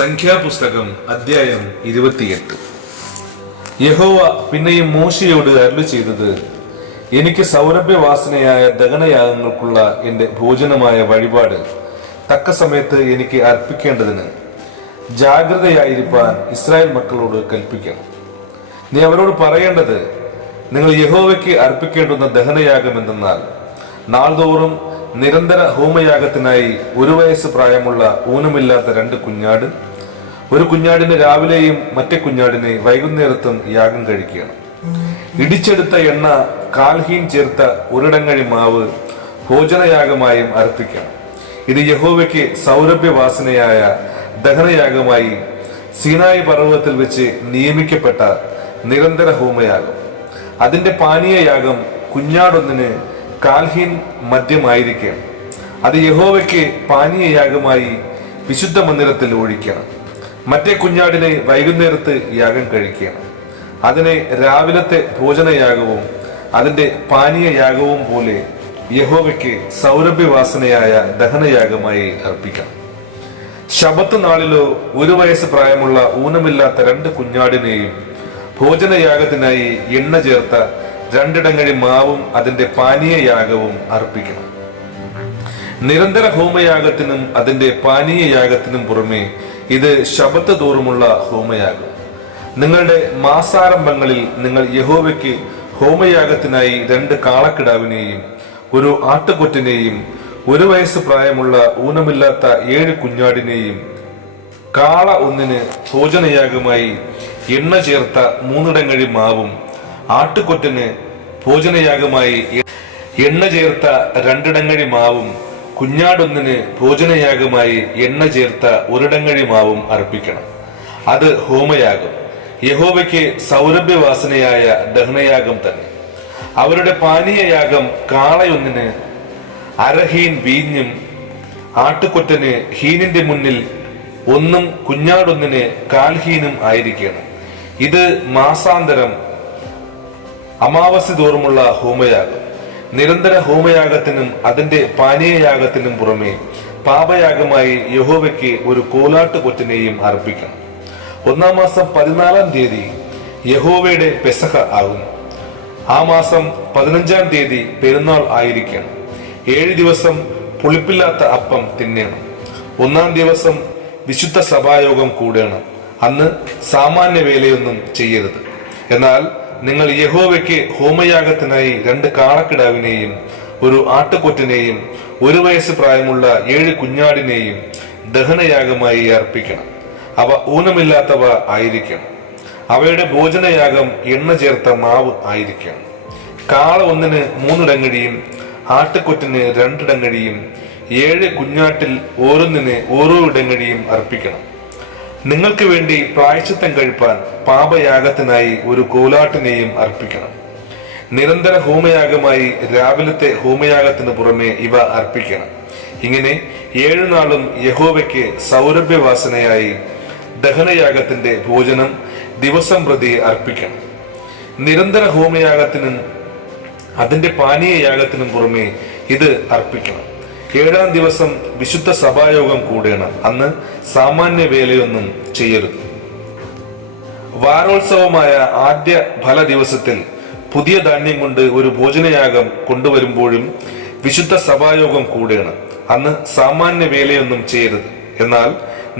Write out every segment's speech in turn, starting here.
സംഖ്യാപുസ്തകം അധ്യായം 28. യഹോവ പിന്നെയും മോശയോട് അരുളി ചെയ്തത്, എനിക്ക് സൗരഭ്യവാസനയായ ദഹനയാഗങ്ങൾക്കുള്ള എന്റെ ഭോജനമായ വഴിപാട് തക്ക സമയത്ത് എനിക്ക് അർപ്പിക്കേണ്ടതിന് ജാഗ്രതയായിരിക്കാൻ ഇസ്രായേൽ മക്കളോട് കൽപ്പിക്കണം. നീ അവരോട് പറയേണ്ടത്, നിങ്ങൾ യഹോവയ്ക്ക് അർപ്പിക്കേണ്ടുന്ന ദഹനയാഗം എന്തെന്നാൽ, നാൾതോറും നിരന്തര ഹോമയാഗത്തിനായി 1 വയസ്സ് പ്രായമുള്ള ഊനമില്ലാത്ത 2 കുഞ്ഞാട്, ഒരു കുഞ്ഞാടിനെ രാവിലെയും മറ്റേ കുഞ്ഞാടിനെ വൈകുന്നേരത്തും യാഗം കഴിക്കണം. ഇടിച്ചെടുത്ത എണ്ണ കാൽഹീൻ ചേർത്ത ഒരിടങ്ങഴി മാവ് ഭോജനയാഗമായും അർപ്പിക്കണം. ഇത് യഹോവയ്ക്ക് സൗരഭ്യവാസനയായ ദഹനയാഗമായി സീനായി പർവ്വതത്തിൽ വെച്ച് നിയമിക്കപ്പെട്ട നിരന്തര ഹോമയാഗം. അതിന്റെ പാനീയയാഗം കുഞ്ഞാടൊന്നിന് കാൽഹീൻ മദ്യമായിരിക്കണം. അത് യഹോവയ്ക്ക് പാനീയയാഗമായി വിശുദ്ധ മന്ദിരത്തിൽ ഒഴിക്കണം. മറ്റേ കുഞ്ഞാടിനെ വൈകുന്നേരത്ത് യാഗം കഴിക്കണം. അതിനെ രാവിലത്തെ ഭോജനയാഗവും അതിന്റെ പാനീയയാഗവും പോലെ യഹോവയ്ക്ക് സൗരഭ്യവാസനയായ ദഹനയാഗമായി അർപ്പിക്കണം. ശബത്ത് നാളിലോ 1 വയസ്സ് പ്രായമുള്ള ഊനമില്ലാത്ത 2 കുഞ്ഞാടിനെയും ഭോജനയാഗത്തിനായി എണ്ണ ചേർത്ത 2 ഇടങ്ങഴി മാവും അതിന്റെ പാനീയയാഗവും അർപ്പിക്കണം. നിരന്തര ഹോമയാഗത്തിനും അതിന്റെ പാനീയയാഗത്തിനും പുറമെ ഇത് ശബത്ത് തോറുമുള്ള ഹോമയാഗം. നിങ്ങളുടെ മാസാരംഭങ്ങളിൽ നിങ്ങൾ യഹോവയ്ക്ക് ഹോമയാഗത്തിനായി 2 കാളക്കിടാവിനെയും 1 ആട്ടുകൊറ്റനെയും 1 വയസ്സ് പ്രായമുള്ള ഊനമില്ലാത്ത 7 കുഞ്ഞാടിനെയും കാള ഒന്നിന് ഭോജനയാഗമായി എണ്ണ ചേർത്ത 3 ഇടങ്ങഴി മാവും ആട്ടുകൊറ്റന് ഭോജനയാഗമായി എണ്ണ ചേർത്ത 2 ഇടങ്ങഴി മാവും കുഞ്ഞാടൊന്നിന് ഭോജനയാഗമായി എണ്ണ ചേർത്ത 1 ഇടങ്ങഴി മാവും അർപ്പിക്കണം. അത് ഹോമയാഗം, യഹോവയ്ക്ക് സൗരഭ്യവാസനയായ ദഹനയാഗം തന്നെ. അവരുടെ പാനീയയാഗം കാളയൊന്നിന് അരഹീൻ വീഞ്ഞും ആട്ടുകൊറ്റന് ഹീനിന്റെ മുന്നിൽ 1 കുഞ്ഞാടൊന്നിന് കാൽഹീനും ആയിരിക്കണം. ഇത് മാസാന്തരം അമാവാസി തോറുമുള്ള ഹോമയാഗം. നിരന്തര ഹോമയാഗത്തിനും അതിന്റെ പാനീയയാഗത്തിനും പുറമെ പാപയാഗമായി യഹോവയ്ക്ക് 1 കോലാട്ടുകൊറ്റനെയും അർപ്പിക്കണം. 1-ാം മാസം 14-ാം തീയതി യഹോവയുടെ പെസഹ ആകുന്നു. ആ മാസം 15-ാം തീയതി പെരുന്നാൾ ആയിരിക്കണം. 7 ദിവസം പുളിപ്പില്ലാത്ത അപ്പം തിന്നണം. 1-ാം ദിവസം വിശുദ്ധ സഭായോഗം കൂടണം. അന്ന് സാമാന്യ വേലയൊന്നും ചെയ്യരുത്. എന്നാൽ നിങ്ങൾ യഹോവയ്ക്ക് ഹോമയാഗത്തിനായി 2 കാളക്കിടാവിനെയും 1 ആട്ടുകൊറ്റനെയും 1 വയസ്സ് പ്രായമുള്ള 7 കുഞ്ഞാടിനെയും ദഹനയാഗമായി അർപ്പിക്കണം. അവ ഊനമില്ലാത്തവ ആയിരിക്കണം. അവയുടെ ഭോജനയാഗം എണ്ണ ചേർത്ത മാവ് ആയിരിക്കണം. കാള ഒന്നിന് 3 ഇടങ്ങഴിയും ആട്ടുകൊറ്റന് 2 ഇടങ്ങഴിയും 7 കുഞ്ഞാട്ടിൽ ഓരോന്നിന് ഓരോ ഇടങ്ങഴിയും അർപ്പിക്കണം. നിങ്ങൾക്ക് വേണ്ടി പ്രായശ്ചിത്തം കഴിപ്പാൻ പാപയാഗത്തിനായി 1 കോലാട്ടിനെയും അർപ്പിക്കണം. നിരന്തര ഹോമയാഗമായി രാവിലത്തെ ഹോമയാഗത്തിന് പുറമെ ഇവ അർപ്പിക്കണം. ഇങ്ങനെ 7 നാളും യഹോവയ്ക്ക് സൗരഭ്യവാസനയായി ദഹനയാഗത്തിന്റെ ഭോജനം ദിവസം പ്രതി അർപ്പിക്കണം. നിരന്തര ഹോമയാഗത്തിനും അതിന്റെ പാനീയയാഗത്തിനും പുറമെ ഇത് അർപ്പിക്കണം. 7-ാം ദിവസം വിശുദ്ധ സഭായോഗം കൂടണം. അന്ന് സാമാന്യ വേലയൊന്നും ചെയ്യരുത്. വാരോത്സവമായ ആദ്യ ഫല ദിവസത്തിൽ പുതിയ ധാന്യം കൊണ്ട് 1 ഭോജനയാഗം കൊണ്ടുവരുമ്പോഴും വിശുദ്ധ സഭായോഗം കൂടണം. അന്ന് സാമാന്യ വേലയൊന്നും ചെയ്യരുത്. എന്നാൽ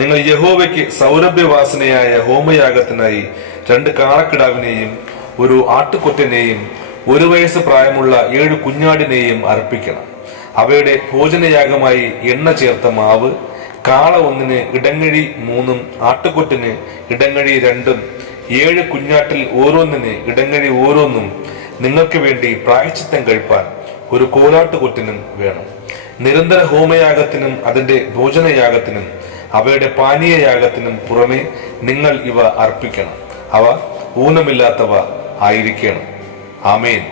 നിങ്ങൾ യഹോവയ്ക്ക് സൗരഭ്യവാസനയായ ഹോമയാഗത്തിനായി 2 കാളക്കിടാവിനെയും 1 ആട്ടുകൊറ്റനെയും 1 വയസ്സ് പ്രായമുള്ള 7 കുഞ്ഞാടിനെയും അർപ്പിക്കണം. അവയുടെ ഭോജനയാഗമായി എണ്ണ ചേർത്ത മാവ് കാള ഒന്നിന് ഇടങ്ങഴി 3, ആട്ടുകൊറ്റന് ഇടങ്ങഴി 2, 7 കുഞ്ഞാട്ടിൽ ഓരോന്നിന് ഇടങ്ങഴി ഓരോന്നും നിങ്ങൾക്ക് വേണ്ടി പ്രായശ്ചിത്തം കഴിപ്പാൻ 1 കോലാട്ടുകൊറ്റനും വേണം. നിരന്തര ഹോമയാഗത്തിനും അതിന്റെ ഭോജനയാഗത്തിനും അവയുടെ പാനീയയാഗത്തിനും പുറമെ നിങ്ങൾ ഇവ അർപ്പിക്കണം. അവ ഊനമില്ലാത്തവ ആയിരിക്കണം. ആമേൻ.